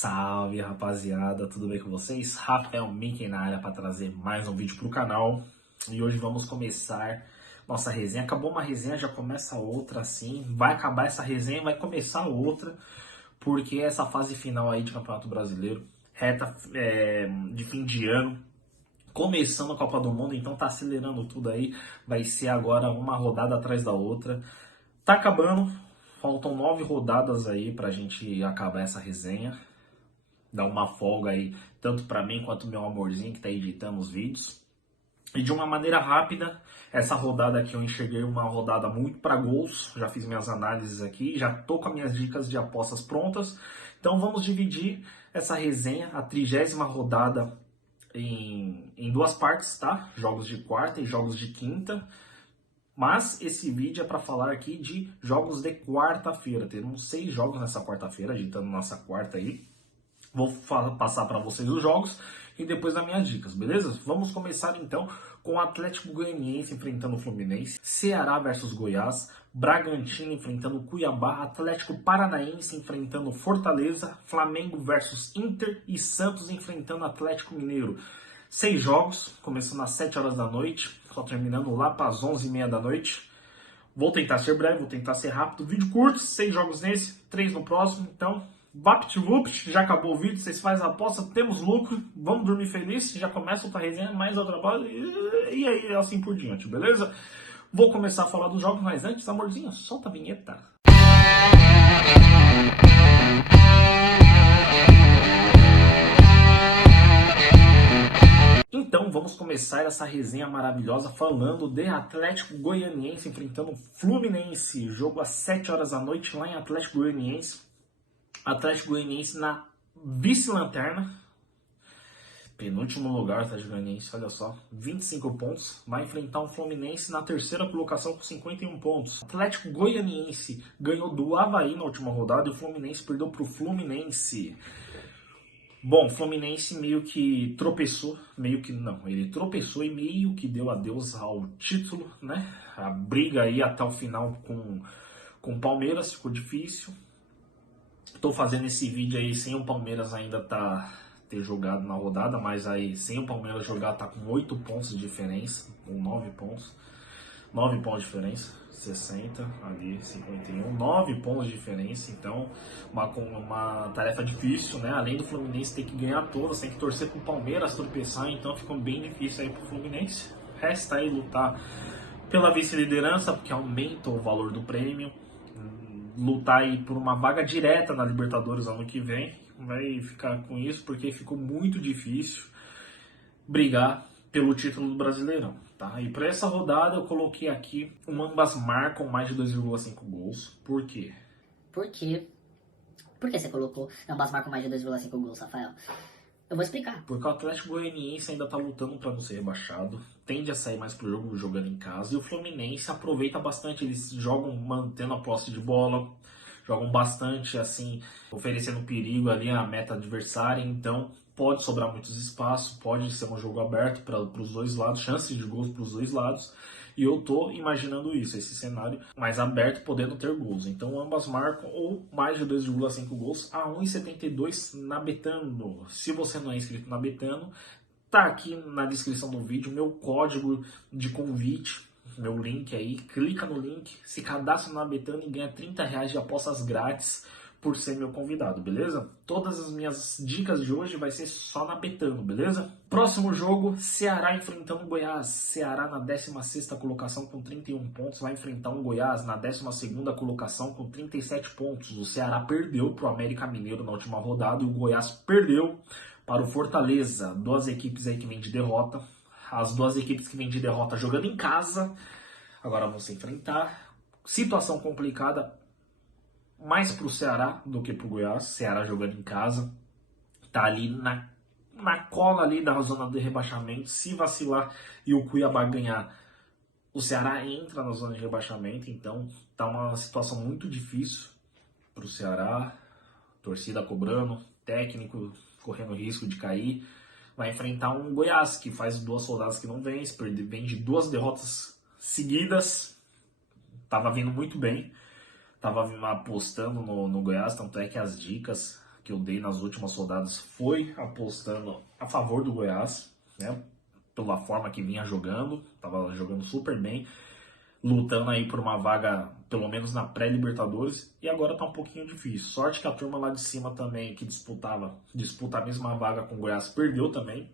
Salve rapaziada, tudo bem com vocês? Rafael Mickey na área para trazer mais um vídeo pro canal. E hoje vamos começar nossa resenha. Acabou uma resenha, já começa outra assim. Vai acabar essa resenha, vai começar outra. Porque essa fase final aí de Campeonato Brasileiro, reta de fim de ano, começando a Copa do Mundo, então tá acelerando tudo aí. Vai ser agora uma rodada atrás da outra. Tá acabando, faltam 9 rodadas aí pra gente acabar essa resenha. Dar uma folga aí, tanto para mim quanto meu amorzinho que tá editando os vídeos. E de uma maneira rápida, essa rodada aqui eu enxerguei uma rodada muito para gols. Já fiz minhas análises aqui, já tô com as minhas dicas de apostas prontas. Então vamos dividir essa resenha, a 30ª rodada, em duas partes, tá? Jogos de quarta e jogos de quinta. Mas esse vídeo é para falar aqui de jogos de quarta-feira. Teremos 6 jogos nessa quarta-feira, agitando nossa quarta aí. Vou passar para vocês os jogos e depois as minhas dicas, beleza? Vamos começar então com o Atlético Goianiense enfrentando o Fluminense, Ceará versus Goiás, Bragantino enfrentando Cuiabá, Atlético Paranaense enfrentando Fortaleza, Flamengo versus Inter e Santos enfrentando Atlético Mineiro. 6 jogos, começando às 7 horas da noite, só terminando lá para as 11h30 da noite. Vou tentar ser breve, vou tentar ser rápido. Vídeo curto, 6 jogos nesse, 3 no próximo, então... VaptVupt, já acabou o vídeo, vocês fazem a aposta, temos lucro, vamos dormir feliz, já começa outra resenha, mais outra trabalho e aí assim por diante, beleza? Vou começar a falar dos jogos, mas antes, amorzinho, solta a vinheta. Então vamos começar essa resenha maravilhosa falando de Atlético Goianiense enfrentando Fluminense, jogo às 7 horas da noite lá em Atlético Goianiense. Atlético Goianiense na vice-lanterna, penúltimo lugar, Atlético Goianiense, olha só, 25 pontos, vai enfrentar um Fluminense na terceira colocação com 51 pontos. Atlético Goianiense ganhou do Avaí na última rodada e o Fluminense perdeu para o Fluminense. Bom, o Fluminense meio que tropeçou, meio que não, ele tropeçou e meio que deu adeus ao título, né? A briga aí até o final com o Palmeiras ficou difícil. Estou fazendo esse vídeo aí sem o Palmeiras ainda ter jogado na rodada, mas aí sem o Palmeiras jogar tá com 8 pontos de diferença, ou 9 pontos. 9 pontos de diferença, 60, ali 51, 9 pontos de diferença, então uma tarefa difícil, né? Além do Fluminense ter que ganhar todas, tem que torcer pro Palmeiras tropeçar, então ficou bem difícil aí pro Fluminense. Resta aí lutar pela vice-liderança, porque aumenta o valor do prêmio. Lutar aí por uma vaga direta na Libertadores ano que vem, vai ficar com isso porque ficou muito difícil brigar pelo título do Brasileirão, tá? E para essa rodada eu coloquei aqui ambas marcam mais de 2,5 gols. Por quê? Por quê? Por que você colocou ambas marcam mais de 2,5 gols, Rafael? Eu vou explicar. Porque o Atlético Goianiense ainda tá lutando para não ser rebaixado, tende a sair mais pro jogo jogando em casa, e o Fluminense aproveita bastante, eles jogam mantendo a posse de bola, jogam bastante assim, oferecendo perigo ali à meta adversária, então pode sobrar muitos espaços, pode ser um jogo aberto para os dois lados, chances de gols para os dois lados. E eu tô imaginando isso, esse cenário mais aberto, podendo ter gols. Então ambas marcam ou mais de 2,5 gols a 1,72 na Betano. Se você não é inscrito na Betano, tá aqui na descrição do vídeo meu código de convite, meu link aí. Clica no link, se cadastra na Betano e ganha R$30 de apostas grátis por ser meu convidado, beleza? Todas as minhas dicas de hoje vai ser só na Betano, beleza? Próximo jogo, Ceará enfrentando o Goiás. Ceará na 16ª colocação com 31 pontos, vai enfrentar um Goiás na 12ª colocação com 37 pontos. O Ceará perdeu para o América Mineiro na última rodada e o Goiás perdeu para o Fortaleza. Duas equipes aí que vêm de derrota. As duas equipes que vêm de derrota jogando em casa, agora vão se enfrentar. Situação complicada, mais pro Ceará do que pro Goiás. Ceará jogando em casa, tá ali na cola ali da zona de rebaixamento. Se vacilar e o Cuiabá ganhar, o Ceará entra na zona de rebaixamento. Então tá uma situação muito difícil pro Ceará. Torcida cobrando, técnico correndo risco de cair. Vai enfrentar um Goiás que faz 2 rodadas que não vence, vem de 2 derrotas seguidas. Tava vindo muito bem. Tava apostando no Goiás, tanto é que as dicas que eu dei nas últimas rodadas foi apostando a favor do Goiás, né? Pela forma que vinha jogando, estava jogando super bem, lutando aí por uma vaga, pelo menos na pré-Libertadores, e agora tá um pouquinho difícil. Sorte que a turma lá de cima também, que disputa a mesma vaga com o Goiás, perdeu também,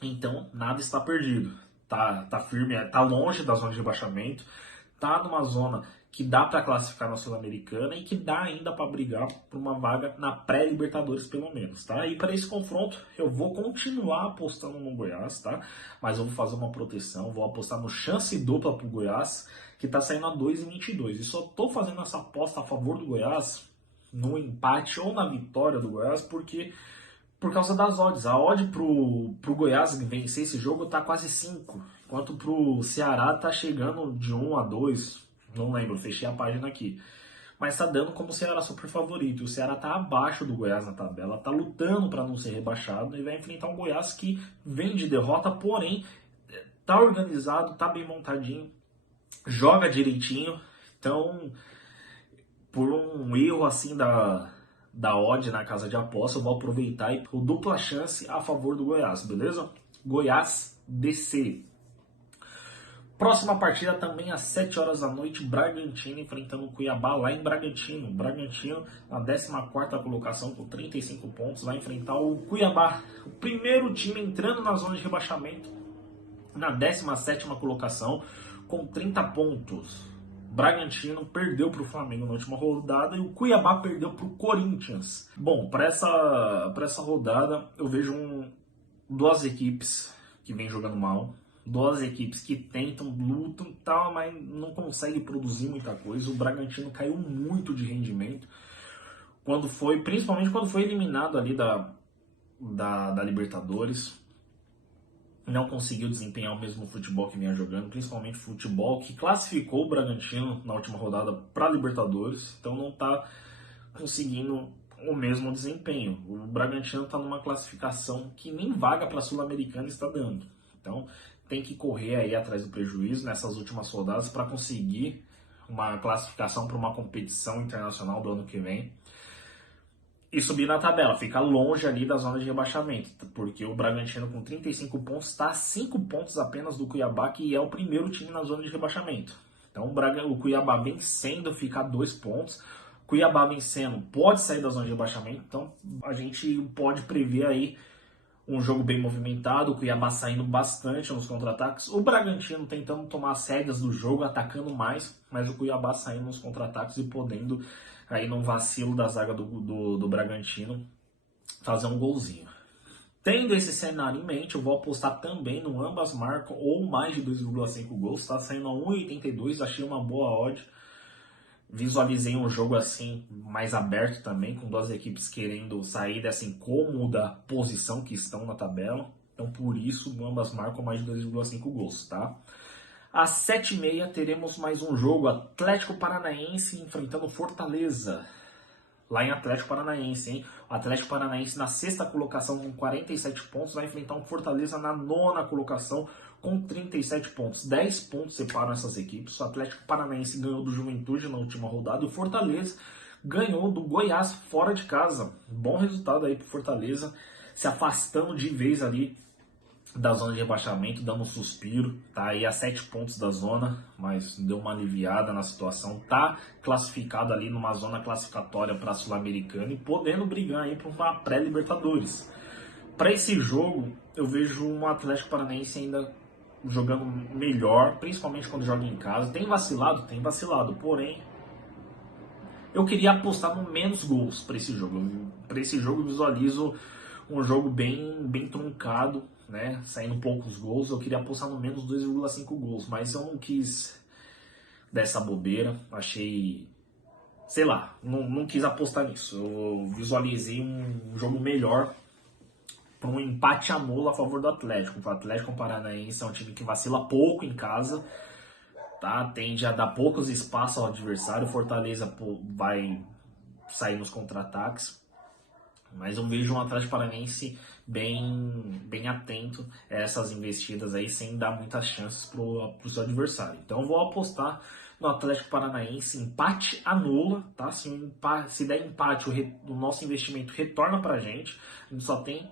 então nada está perdido. Tá firme, tá longe da zona de rebaixamento, tá numa zona que dá para classificar na Sul-Americana e que dá ainda para brigar por uma vaga na pré-Libertadores, pelo menos, tá? E para esse confronto, eu vou continuar apostando no Goiás, tá? Mas eu vou fazer uma proteção, vou apostar no chance dupla pro Goiás, que tá saindo a 2,22. E só tô fazendo essa aposta a favor do Goiás, no empate ou na vitória do Goiás, porque por causa das odds. A odd pro Goiás vencer esse jogo tá quase 5, enquanto pro Ceará tá chegando de 1 a 2. Não lembro, fechei a página aqui. Mas tá dando como o Ceará super favorito. O Ceará tá abaixo do Goiás na tabela, tá lutando para não ser rebaixado e vai enfrentar um Goiás que vem de derrota, porém tá organizado, tá bem montadinho, joga direitinho. Então, por um erro assim da odd na casa de aposta, eu vou aproveitar e o dupla chance a favor do Goiás, beleza? Goiás DC. Próxima partida também às 7 horas da noite, Bragantino enfrentando o Cuiabá lá em Bragantino. Bragantino na 14ª colocação com 35 pontos, vai enfrentar o Cuiabá, o primeiro time entrando na zona de rebaixamento, na 17ª colocação com 30 pontos. Bragantino perdeu para o Flamengo na última rodada e o Cuiabá perdeu para o Corinthians. Bom, para essa rodada eu vejo duas equipes que vêm jogando mal. Duas equipes que tentam, lutam e tal, mas não conseguem produzir muita coisa. O Bragantino caiu muito de rendimento, principalmente quando foi eliminado ali da Libertadores. Não conseguiu desempenhar o mesmo futebol que vinha jogando, principalmente futebol que classificou o Bragantino na última rodada para a Libertadores, então não está conseguindo o mesmo desempenho. O Bragantino está numa classificação que nem vaga para a Sul-Americana está dando. Então tem que correr aí atrás do prejuízo nessas últimas rodadas para conseguir uma classificação para uma competição internacional do ano que vem e subir na tabela, fica longe ali da zona de rebaixamento, porque o Bragantino com 35 pontos está a 5 pontos apenas do Cuiabá, que é o primeiro time na zona de rebaixamento. Então o Cuiabá vencendo fica a 2 pontos, Cuiabá vencendo pode sair da zona de rebaixamento, então a gente pode prever aí um jogo bem movimentado, o Cuiabá saindo bastante nos contra-ataques, o Bragantino tentando tomar as rédeas do jogo, atacando mais, mas o Cuiabá saindo nos contra-ataques e podendo, aí num vacilo da zaga do Bragantino, fazer um golzinho. Tendo esse cenário em mente, eu vou apostar também no ambas marcam ou mais de 2,5 gols, está saindo a 1,82, achei uma boa odd. Visualizei um jogo assim mais aberto também, com duas equipes querendo sair dessa incômoda posição que estão na tabela. Então por isso ambas marcam mais de 2,5 gols, tá? Às 7h30 teremos mais um jogo, Atlético Paranaense enfrentando Fortaleza. Lá em Atlético Paranaense, hein? O Atlético Paranaense na 6ª colocação com 47 pontos vai enfrentar um Fortaleza na 9ª colocação com 37 pontos. 10 pontos separam essas equipes. O Atlético Paranaense ganhou do Juventude na última rodada e o Fortaleza ganhou do Goiás fora de casa. Bom resultado aí pro Fortaleza, se afastando de vez ali da zona de rebaixamento, dando um suspiro, tá aí a 7 pontos da zona, mas deu uma aliviada na situação, tá classificado ali numa zona classificatória para a Sul-Americana e podendo brigar aí para uma pré-Libertadores. Para esse jogo, eu vejo um Atlético Paranaense ainda jogando melhor, principalmente quando joga em casa. Tem vacilado, porém eu queria apostar no menos gols para esse jogo. Para esse jogo eu visualizo um jogo bem truncado, né? Saindo poucos gols. Eu queria apostar no menos 2,5 gols, mas eu não quis dessa bobeira. Achei, sei lá, não quis apostar nisso. Eu visualizei um jogo melhor para um empate a 0 a favor do Atlético. O Atlético Paranaense é um time que vacila pouco em casa, tá? Tende a dar poucos espaços ao adversário. O Fortaleza vai sair nos contra-ataques. Mas eu vejo um Atlético Paranaense bem atento a essas investidas aí, sem dar muitas chances pro seu adversário. Então eu vou apostar no Atlético Paranaense, empate anula, tá? Se der empate, o nosso investimento retorna pra gente. A gente só tem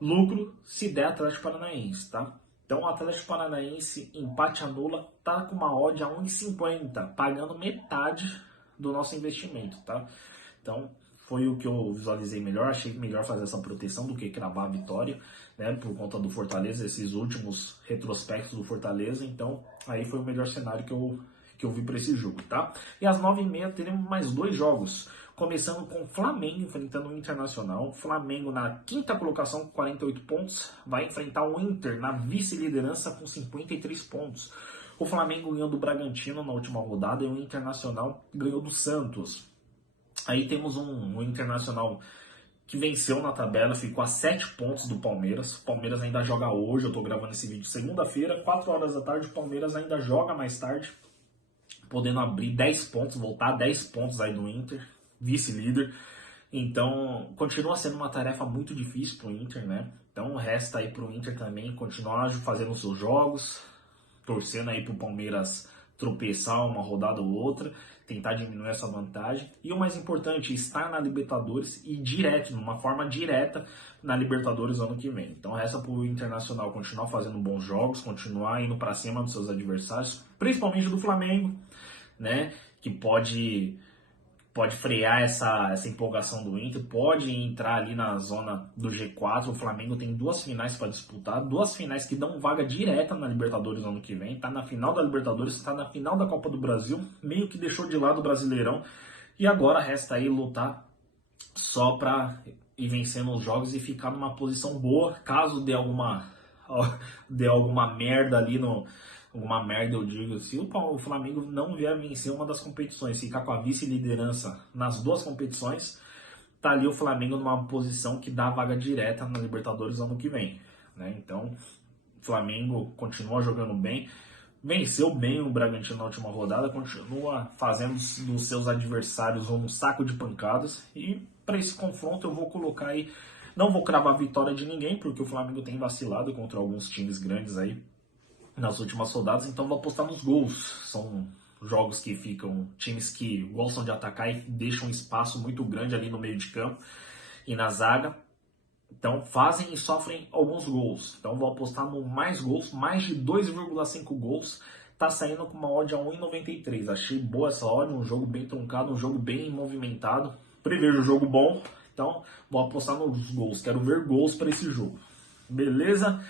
lucro se der Atlético Paranaense, tá? Então o Atlético Paranaense, empate anula, tá com uma odd a 1,50, pagando metade do nosso investimento, tá? Então foi o que eu visualizei melhor, achei melhor fazer essa proteção do que cravar a vitória, né, por conta do Fortaleza, esses últimos retrospectos do Fortaleza. Então aí foi o melhor cenário que eu vi para esse jogo, tá? E às 9h30 teremos mais 2 jogos, começando com o Flamengo enfrentando o Internacional. Flamengo na 5ª colocação com 48 pontos, vai enfrentar o Inter na vice-liderança com 53 pontos. O Flamengo ganhou do Bragantino na última rodada e o Internacional ganhou do Santos. Aí temos um Internacional que venceu na tabela, ficou a 7 pontos do Palmeiras. O Palmeiras ainda joga hoje, eu tô gravando esse vídeo segunda-feira, 4 horas da tarde, o Palmeiras ainda joga mais tarde, podendo abrir 10 pontos, voltar a 10 pontos aí do Inter, vice-líder. Então, continua sendo uma tarefa muito difícil pro Inter, né? Então, resta aí pro Inter também continuar fazendo os seus jogos, torcendo aí pro Palmeiras tropeçar uma rodada ou outra, tentar diminuir essa vantagem. E o mais importante, estar na Libertadores e direto, numa forma direta, na Libertadores ano que vem. Então resta pro Internacional continuar fazendo bons jogos, continuar indo para cima dos seus adversários, principalmente do Flamengo, né? Que pode frear essa empolgação do Inter, pode entrar ali na zona do G4. O Flamengo tem 2 finais para disputar, 2 finais que dão vaga direta na Libertadores ano que vem, tá na final da Libertadores, tá na final da Copa do Brasil, meio que deixou de lado o Brasileirão, e agora resta aí lutar só para ir vencendo os jogos e ficar numa posição boa, caso dê alguma merda ali alguma merda, eu digo, se o Flamengo não vier vencer uma das competições, ficar com a vice-liderança nas 2 competições, tá ali o Flamengo numa posição que dá vaga direta na Libertadores ano que vem, né? Então, o Flamengo continua jogando bem, venceu bem o Bragantino na última rodada, continua fazendo dos seus adversários um saco de pancadas, e para esse confronto eu vou colocar aí, não vou cravar a vitória de ninguém, porque o Flamengo tem vacilado contra alguns times grandes aí nas últimas rodadas, então vou apostar nos gols. São jogos que ficam, times que gostam de atacar e deixam um espaço muito grande ali no meio de campo e na zaga, então fazem e sofrem alguns gols. Então vou apostar no mais gols, mais de 2,5 gols, tá saindo com uma odd a 1,93. Achei boa essa odd, um jogo bem truncado, um jogo bem movimentado, prevejo um jogo bom, então vou apostar nos gols, quero ver gols para esse jogo, beleza?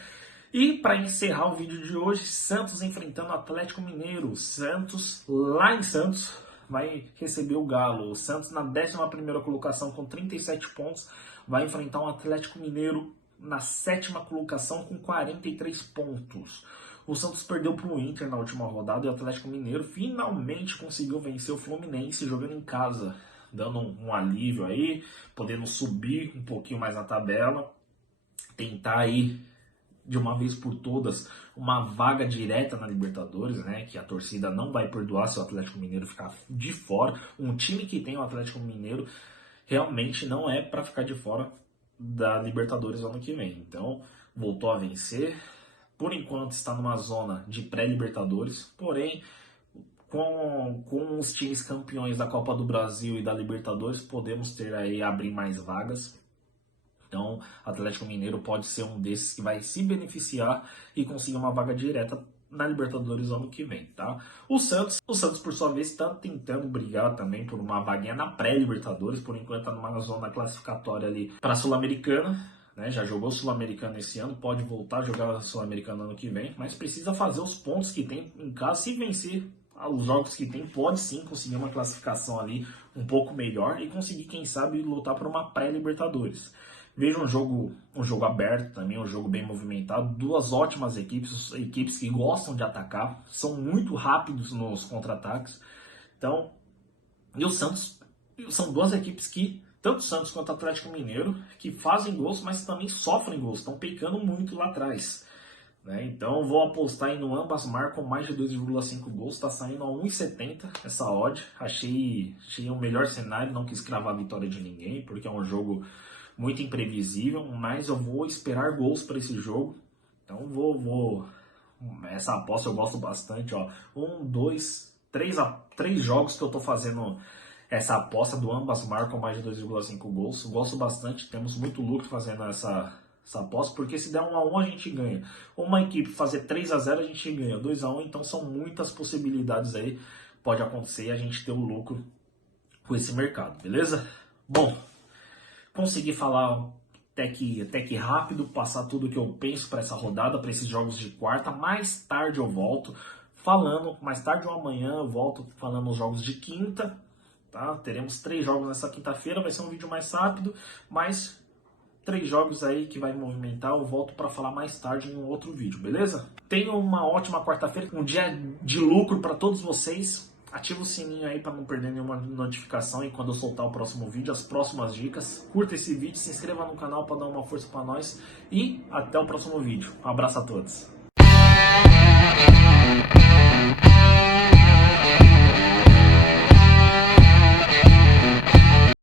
E para encerrar o vídeo de hoje, Santos enfrentando o Atlético Mineiro. Santos, lá em Santos, vai receber o Galo. O Santos na 11ª colocação com 37 pontos, vai enfrentar o Atlético Mineiro na 7ª colocação com 43 pontos. O Santos perdeu para o Inter na última rodada e o Atlético Mineiro finalmente conseguiu vencer o Fluminense jogando em casa, dando um alívio aí, podendo subir um pouquinho mais na tabela, tentar aí de uma vez por todas uma vaga direta na Libertadores, né? Que a torcida não vai perdoar se o Atlético Mineiro ficar de fora. Um time que tem o Atlético Mineiro realmente não é para ficar de fora da Libertadores ano que vem. Então voltou a vencer. Por enquanto está numa zona de pré-Libertadores, porém com os times campeões da Copa do Brasil e da Libertadores podemos ter aí abrir mais vagas. Então, Atlético Mineiro pode ser um desses que vai se beneficiar e conseguir uma vaga direta na Libertadores ano que vem, tá? O Santos, por sua vez, está tentando brigar também por uma vaguinha na pré-Libertadores, por enquanto está numa zona classificatória ali para a Sul-Americana, né? Já jogou Sul-Americana esse ano, pode voltar a jogar a Sul-Americana ano que vem, mas precisa fazer os pontos que tem em casa. Se vencer os jogos que tem, pode sim conseguir uma classificação ali um pouco melhor e conseguir, quem sabe, lutar por uma pré-Libertadores. Vejo um jogo aberto também, um jogo bem movimentado, 2 ótimas equipes que gostam de atacar, são muito rápidos nos contra-ataques. Então, e o Santos, são 2 equipes que, tanto o Santos quanto o Atlético Mineiro, que fazem gols, mas também sofrem gols, estão pecando muito lá atrás, né? Então, vou apostar no ambas marcam mais de 2,5 gols, está saindo a 1,70 essa odd. Achei um melhor cenário, não quis cravar a vitória de ninguém, porque é um jogo muito imprevisível, mas eu vou esperar gols para esse jogo. Então essa aposta eu gosto bastante, ó. 1, 2, três jogos que eu tô fazendo essa aposta do ambas marcam mais de 2,5 gols. Gosto bastante, temos muito lucro fazendo essa aposta, porque se der 1-1 a gente ganha. Uma equipe fazer 3-0 a gente ganha, 2-1, então são muitas possibilidades aí, pode acontecer e a gente ter um lucro com esse mercado, beleza? Bom, consegui falar até que rápido, passar tudo que eu penso para essa rodada, para esses jogos de quarta. Mais tarde eu volto falando, mais tarde ou amanhã eu volto falando os jogos de quinta, tá? Teremos 3 jogos nessa quinta-feira, vai ser um vídeo mais rápido, mas 3 jogos aí que vai movimentar, eu volto para falar mais tarde em um outro vídeo, beleza? Tenham uma ótima quarta-feira, um dia de lucro para todos vocês. Ativa o sininho aí para não perder nenhuma notificação e quando eu soltar o próximo vídeo, as próximas dicas. Curta esse vídeo, se inscreva no canal para dar uma força para nós e até o próximo vídeo. Um abraço a todos.